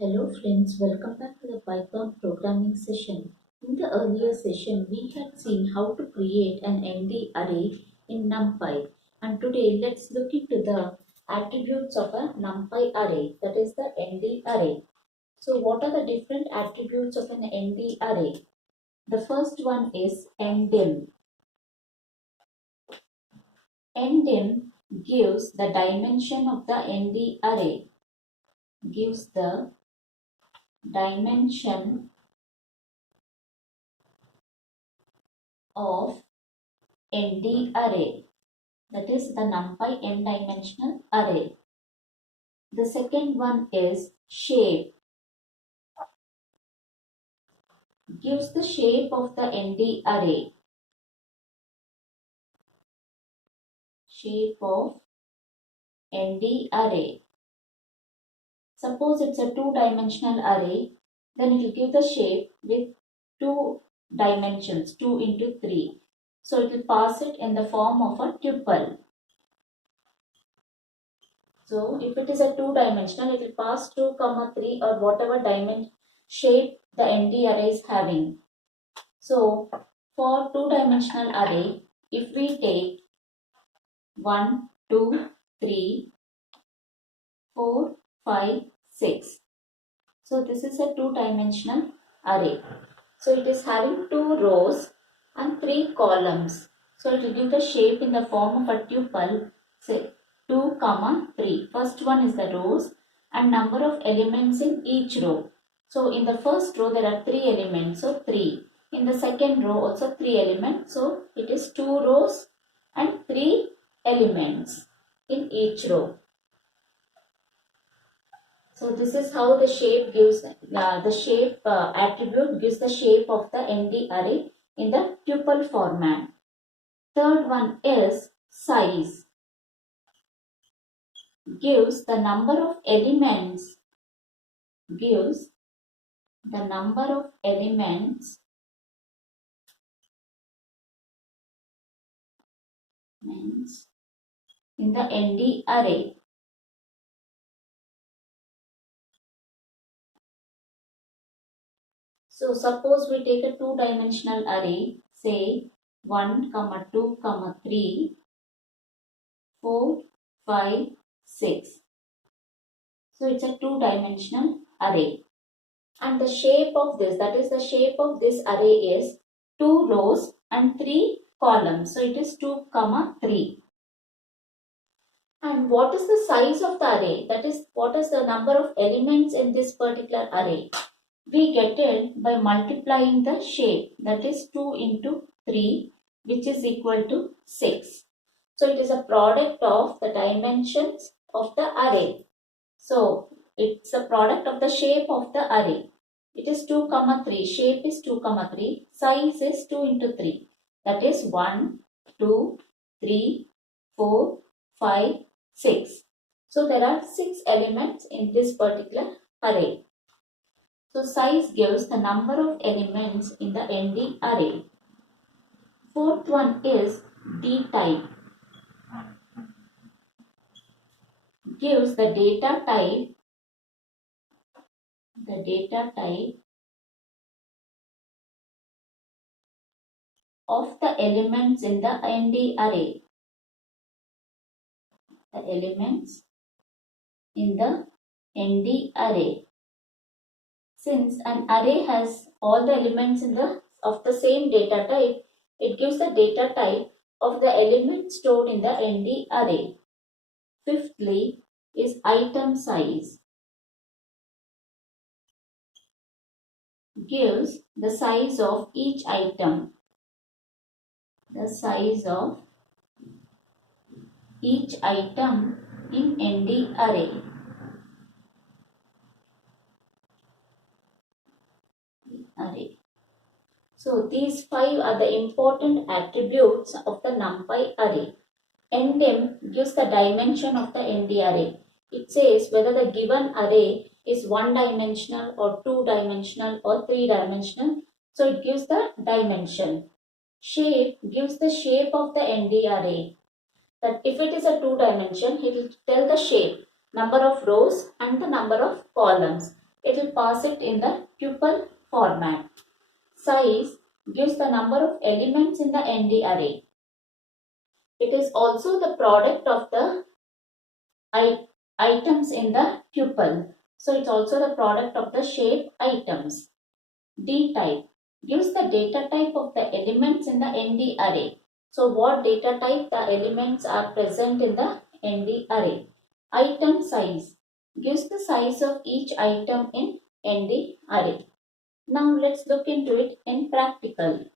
Hello friends, welcome back to the Python programming session. In the earlier session, we had seen how to create an ND array in NumPy, and today let's look into the attributes of a NumPy array, that is the ND array. So what are the different attributes of an ND array? The first one is ndim. Ndim gives the dimension of the ND array, gives the dimension of ND array, that is the NumPy n-dimensional array. The second one is shape, gives the shape of the ND array, shape of ND array. Suppose it's a two-dimensional array, then it will give the shape with two dimensions, 2 into 3. So it will pass it in the form of a tuple. So if it is a two-dimensional, it will pass 2, 3 or whatever dimension shape the ND array is having. So for two-dimensional array, if we take 1, 2, 3, 4, 5, 6. So this is a two-dimensional array. So it is having 2 rows and 3 columns. So it will give the shape in the form of a tuple, say 2, 3. First one is the rows and number of elements in each row. So in the first row there are 3 elements, so 3. In the second row also 3 elements, so it is 2 rows and 3 elements in each row. So this is how the shape gives, the shape attribute gives the shape of the ND array in the tuple format. Third one is size, gives the number of elements, gives the number of elements in the ND array. So suppose we take a two-dimensional array, say 1, 2, 3, 4, 5, 6. So it's a two-dimensional array. And the shape of this, that is the shape of this array is 2 rows and 3 columns. So it is 2, 3. And what is the size of the array? That is, what is the number of elements in this particular array? We get it by multiplying the shape, that is 2 into 3, which is equal to 6. So it is a product of the dimensions of the array. So it's a product of the shape of the array. It is 2, 3. Shape is 2, 3. Size is 2 into 3. That is 1, 2, 3, 4, 5, 6. So there are 6 elements in this particular array. So size gives the number of elements in the ND array. Fourth one is dtype. Gives the data type of the elements in the ND array. The elements in the ND array. Since an array has all the elements of the same data type, it gives the data type of the element stored in the ND array. Fifthly is item size. Gives the size of each item. The size of each item in ND array. So these 5 are the important attributes of the NumPy array. Ndim gives the dimension of the ND array. It says whether the given array is one-dimensional or two-dimensional or three-dimensional. So it gives the dimension. Shape gives the shape of the ND array. That if it is a two-dimension, it will tell the shape, number of rows and the number of columns. it will pass it in the tuple format. Size gives the number of elements in the ND array. It is also the product of the items in the tuple. So it's also the product of the shape items. D type gives the data type of the elements in the ND array. So what data type the elements are present in the ND array. Item size gives the size of each item in ND array. Now let's look into it in practical.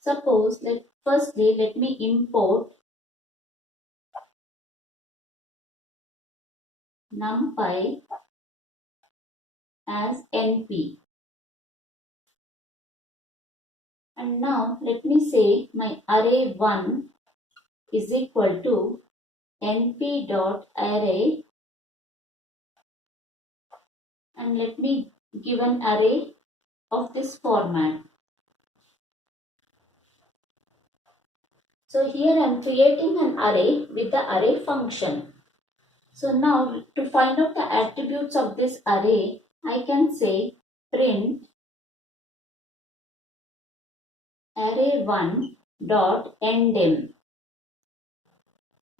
Suppose firstly let me import NumPy as NP. And now let me say my array1 is equal to np.array, and let me give an array of this format. So here I am creating an array with the array function. So now to find out the attributes of this array, I can say print array1 dot ndim.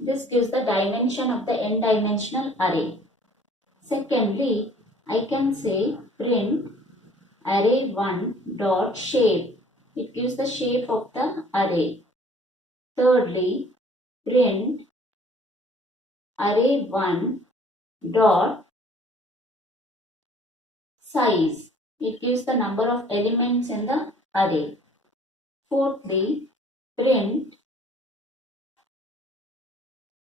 This gives the dimension of the n-dimensional array. Secondly, I can say print array1 dot shape. It gives the shape of the array. Thirdly, print array1 dot size. It gives the number of elements in the array. Fourthly, print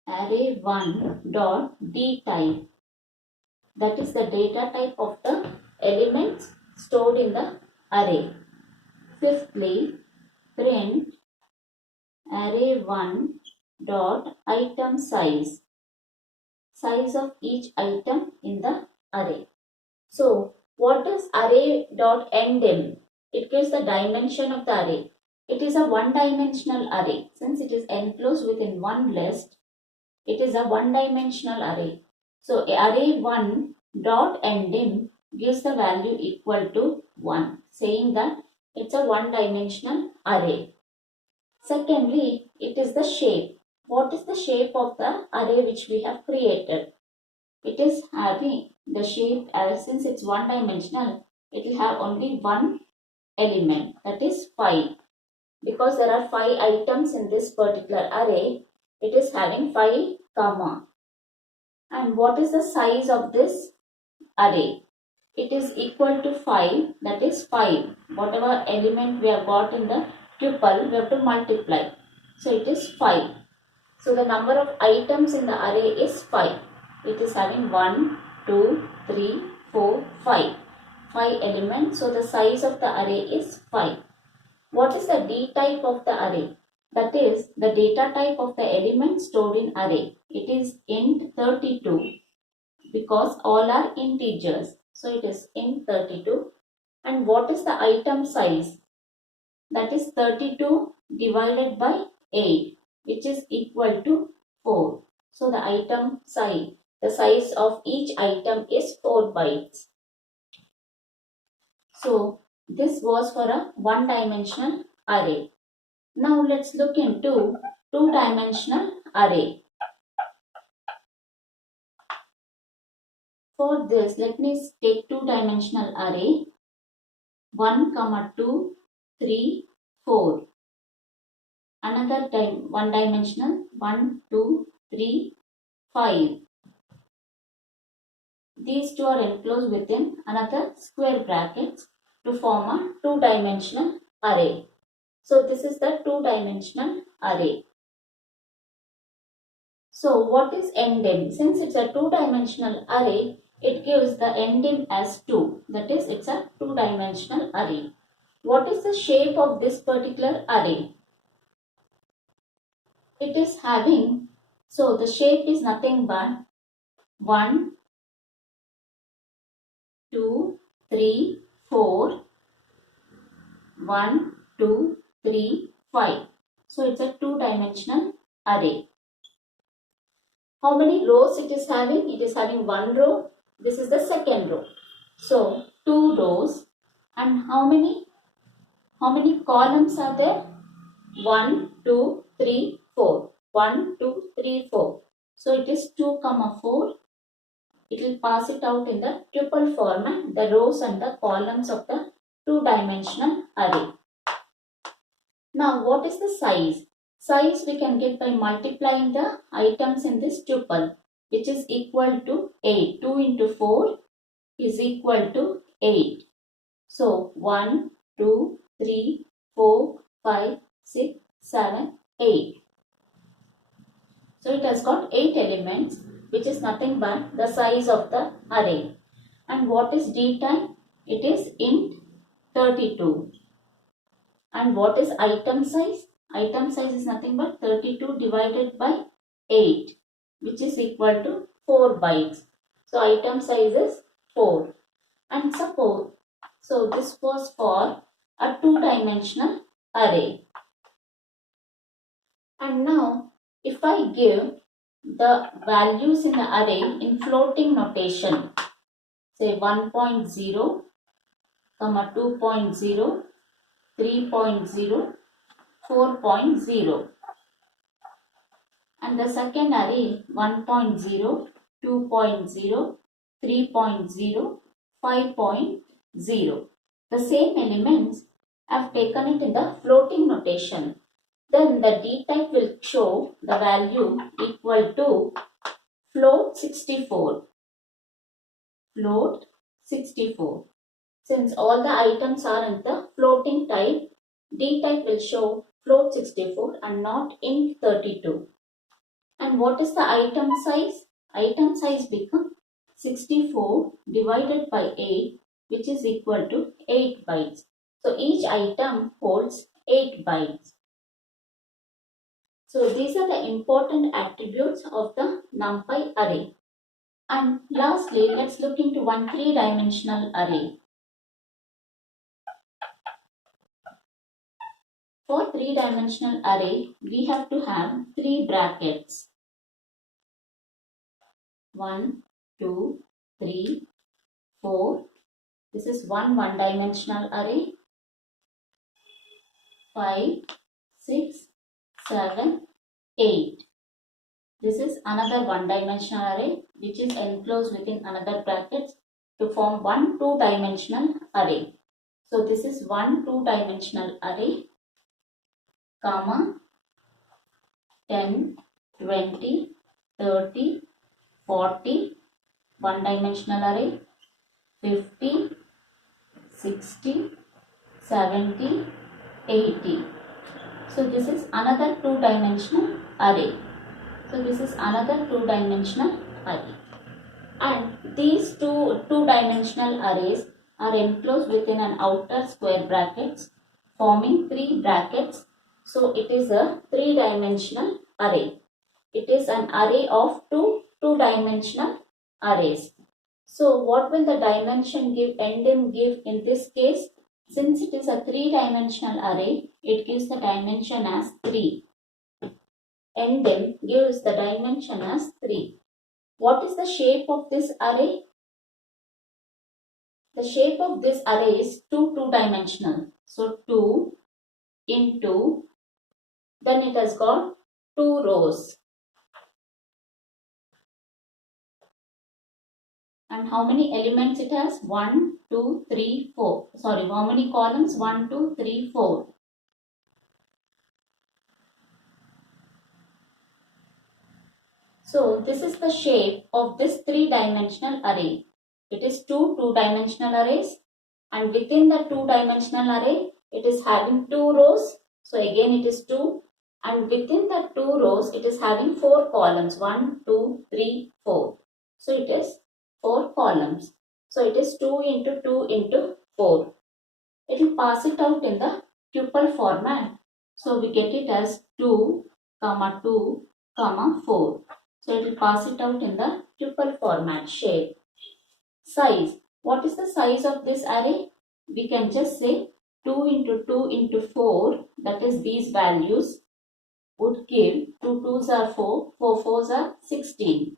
array1 dot d type. That is the data type of the elements stored in the array. Fifthly, print array1 dot item size. Size of each item in the array. So, what is array dot ndim? It gives the dimension of the array. It is a one-dimensional array. Since it is enclosed within one list, it is a one-dimensional array. So, array1 dot ndim gives the value equal to 1, saying that it's a one-dimensional array. Secondly, it is the shape. What is the shape of the array which we have created? It is having the shape as, since it's one-dimensional, it will have only one element, that is 5. Because there are 5 items in this particular array, it is having 5 comma. And what is the size of this array? It is equal to 5, that is 5. Whatever element we have got in the tuple, we have to multiply. So it is 5. So the number of items in the array is 5. It is having 1, 2, 3, 4, 5. 5 elements. So the size of the array is 5. What is the D type of the array? That is the data type of the element stored in array. It is int 32 because all are integers. So it is int 32. And what is the item size? That is 32 divided by 8, which is equal to 4. So the item size, the size of each item is 4 bytes. So this was for a one-dimensional array. Now let's look into two-dimensional array. For this, let me take two-dimensional array. 1, 2, 3, 4. Another time one-dimensional 1, 2, 3, 5. These two are enclosed within another square brackets to form a two-dimensional array. So this is the two-dimensional array. So what is ndim? Since it's a two-dimensional array, it gives the ndim as 2. That is, it's a two-dimensional array. What is the shape of this particular array? It is having, so the shape is nothing but 1, 2, 3, 4, 1, 2, 3, 5. So it's a two-dimensional array. How many rows it is having? It is having one row. This is the second row. So 2 rows. And how many columns are there? 1, 2, 3, 4. 1, 2, 3, 4. So it is 2, 4. It will pass it out in the tuple format, the rows and the columns of the two-dimensional array. Now what is the size? Size we can get by multiplying the items in this tuple, which is equal to 8. 2 into 4 is equal to 8. So 1, 2, 3, 4, 5, 6, 7, 8. So it has got 8 elements, which is nothing but the size of the array. And what is d time? It is int 32. And what is item size? Item size is nothing but 32 divided by 8, which is equal to 4 bytes. So item size is 4. And suppose, so this was for a two-dimensional array. And now if I give the values in the array in floating notation, say 1.0, 2.0, 3.0, 4.0, and the second array 1.0, 2.0, 3.0, 5.0. The same elements I have taken it in the floating notation. Then the d type will show the value equal to float 64. Float 64. Since all the items are in the floating type, d type will show float 64 and not int 32. And what is the item size? Item size becomes 64 divided by 8, which is equal to 8 bytes. So each item holds 8 bytes. So these are the important attributes of the NumPy array. And lastly, let's look into one three-dimensional array. For three-dimensional array, we have to have 3 brackets. 1, 2, 3, 4. This is one-dimensional array. 5, 6, 7, 8. This is another one-dimensional array which is enclosed within another brackets to form one two-dimensional array. So this is one two-dimensional array, comma 10, 20, 30, 40, one-dimensional array, 50, 60, 70, 80. So this is another two-dimensional array. So this is another two-dimensional array. And these two-dimensional arrays are enclosed within an outer square brackets forming 3 brackets. So it is a three-dimensional array. It is an array of two-dimensional arrays. So what will the dimension give, endim give in this case? Since it is a three-dimensional array, it gives the dimension as 3. Endim gives the dimension as 3. What is the shape of this array? The shape of this array is two-dimensional. So 2 into, then it has got 2 rows. And how many elements it has? 1, 2, 3, 4. Sorry, how many columns? 1, 2, 3, 4. So this is the shape of this three-dimensional array. It is two-dimensional arrays, and within the two-dimensional array, it is having 2 rows. So again it is 2, and within the 2 rows, it is having 4 columns. 1, 2, 3, 4. So it is 4 columns. So it is 2 into 2 into 4. It will pass it out in the tuple format. So we get it as 2, 2, 4. So it will pass it out in the tuple format shape. Size. What is the size of this array? We can just say 2 into 2 into 4, that is these values. would give 2 2s are 4, 4 4s are 16.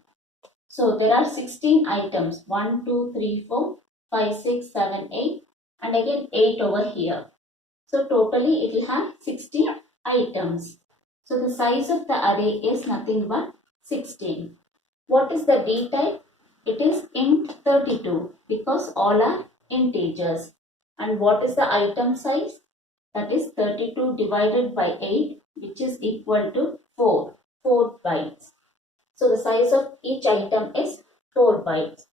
So there are 16 items 1, 2, 3, 4, 5, 6, 7, 8 and again 8 over here. So totally it will have 60 items. So the size of the array is nothing but 16. What is the D type? It is int 32 because all are integers. And what is the item size? That is 32 divided by 8 which is equal to 4 bytes. So the size of each item is 4 bytes.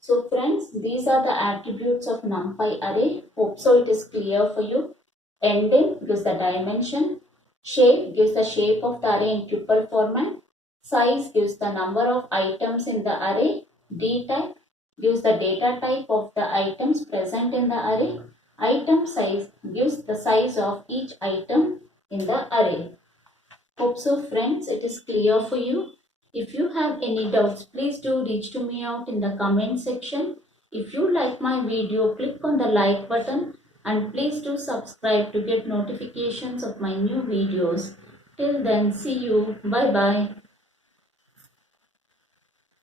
So friends, these are the attributes of NumPy array. Hope so it is clear for you. Ending gives the dimension. Shape gives the shape of the array in tuple format. Size gives the number of items in the array. D type gives the data type of the items present in the array. Item size gives the size of each item in the array. Hope so friends, it is clear for you. If you have any doubts, please do reach to me out in the comment section. If you like my video, click on the like button and please do subscribe to get notifications of my new videos. Till then, see you. Bye bye.